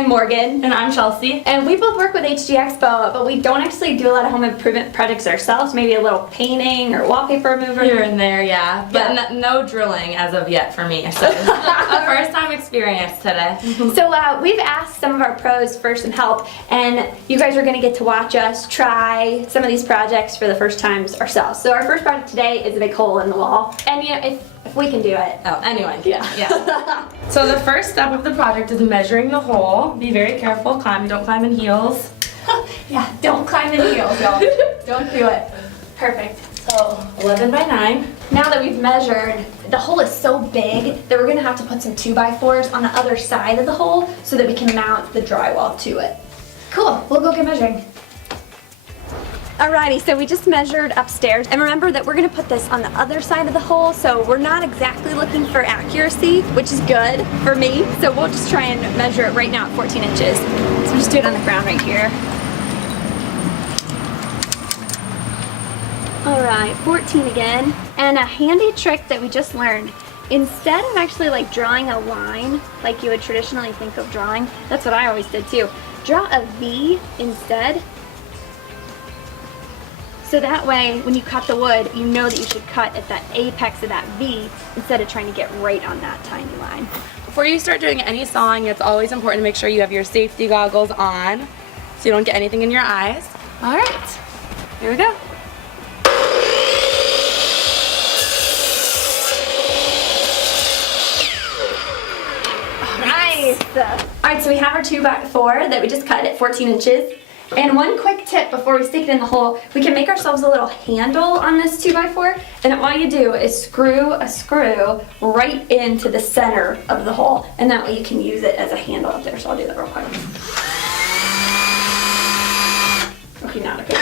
I'm Morgan. And I'm Chelsey. And we both work with HGExpo, but we don't actually do a lot of home improvement projects ourselves. Maybe a little painting or wallpaper remover. Here and there, yeah. But no drilling as of yet for me. So it's a first time experience today. So we've asked some of our pros for some help, and you guys are going to get to watch us try some of these projects for the first times ourselves. So our first project today is a big hole in the wall. And you know, if we can do it. Oh, anyone. Yeah. So the first step of the project is measuring the hole. Be very careful. Don't climb in heels. Yeah, don't climb in heels, y'all. Don't do it. Perfect. So 11 by 9. Now that we've measured, the hole is so big that we're gonna have to put some 2x4s on the other side of the hole so that we can mount the drywall to it. Cool, we'll go get measuring. Alrighty, so we just measured upstairs, and remember that we're gonna put this on the other side of the hole, so we're not exactly looking for accuracy, which is good for me, so we'll just try and measure it right now at 14 inches. So we'll just do it on the ground right here. Alright, 14 again. And a handy trick that we just learned, instead of actually like drawing a line like you would traditionally think of drawing, that's what I always did too, draw a V instead. So that way, when you cut the wood, you know that you should cut at that apex of that V instead of trying to get right on that tiny line. Before you start doing any sawing, it's always important to make sure you have your safety goggles on so you don't get anything in your eyes. All right, here we go. Nice. All right, so we have our 2x4 that we just cut at 14 inches. And one quick tip before we stick it in the hole, we can make ourselves a little handle on this 2x4, and all you do is screw a screw right into the center of the hole, and that way you can use it as a handle up there. So I'll do that real quick. Okay, not okay.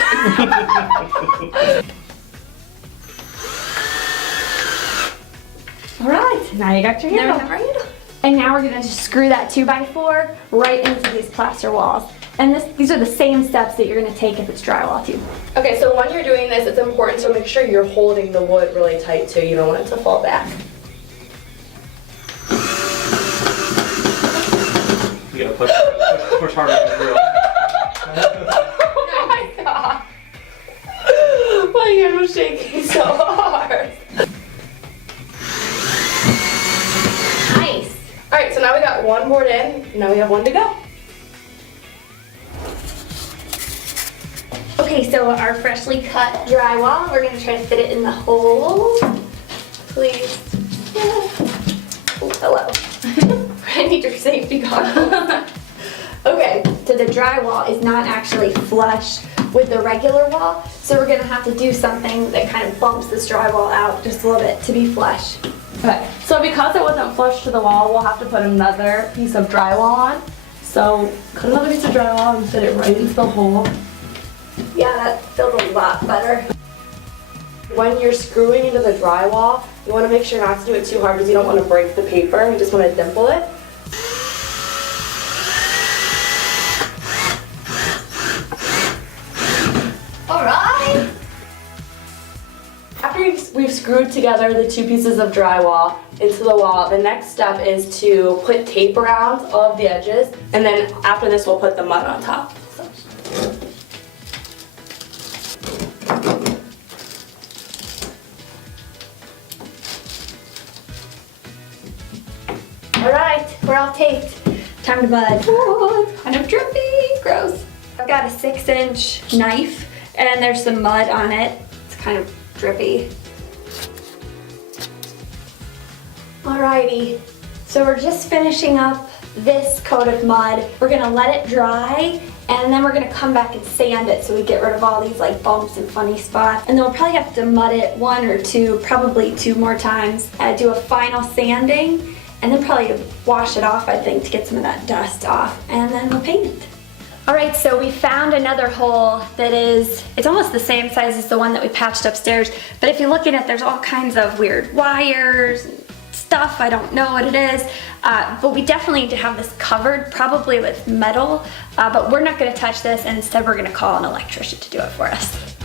All right, Now you got your handle. now we have our handle. And now we're gonna just screw that 2x4 right into these plaster walls. And these are the same steps that you're gonna take if it's drywall too. Okay, so when you're doing this, it's important to make sure you're holding the wood really tight too. You don't want it to fall back. You gotta push harder than the drill. Oh my god. My hand was shaking so hard. Nice. Alright, so now we got one board in, now we have one to go. Okay, so our freshly cut drywall, we're gonna try to fit it in the hole. Please. Oh, hello. I need your safety goggles. Okay, so the drywall is not actually flush with the regular wall, so we're gonna have to do something that kind of bumps this drywall out just a little bit to be flush. Okay, so because it wasn't flush to the wall, we'll have to put another piece of drywall on. So cut another piece of drywall and fit it right into the hole. Yeah, that feels a lot better. When you're screwing into the drywall, you want to make sure not to do it too hard because you don't want to break the paper. You just want to dimple it. All right. After we've screwed together the two pieces of drywall into the wall, the next step is to put tape around all of the edges, and then after this we'll put the mud on top. All right, we're all taped. Time to mud. Oh, it's kind of drippy, gross. I've got a 6-inch knife and there's some mud on it. It's kind of drippy. Alrighty, so we're just finishing up this coat of mud. We're gonna let it dry and then we're gonna come back and sand it so we get rid of all these like bumps and funny spots. And then we'll probably have to mud it 1 or 2, probably 2 more times. Do a final sanding and then probably wash it off, I think, to get some of that dust off, and then we'll paint it. All right, so we found another hole that it's almost the same size as the one that we patched upstairs, but if you look at it, there's all kinds of weird wires, stuff, I don't know what it is, but we definitely need to have this covered, probably with metal, but we're not gonna touch this, and instead we're gonna call an electrician to do it for us.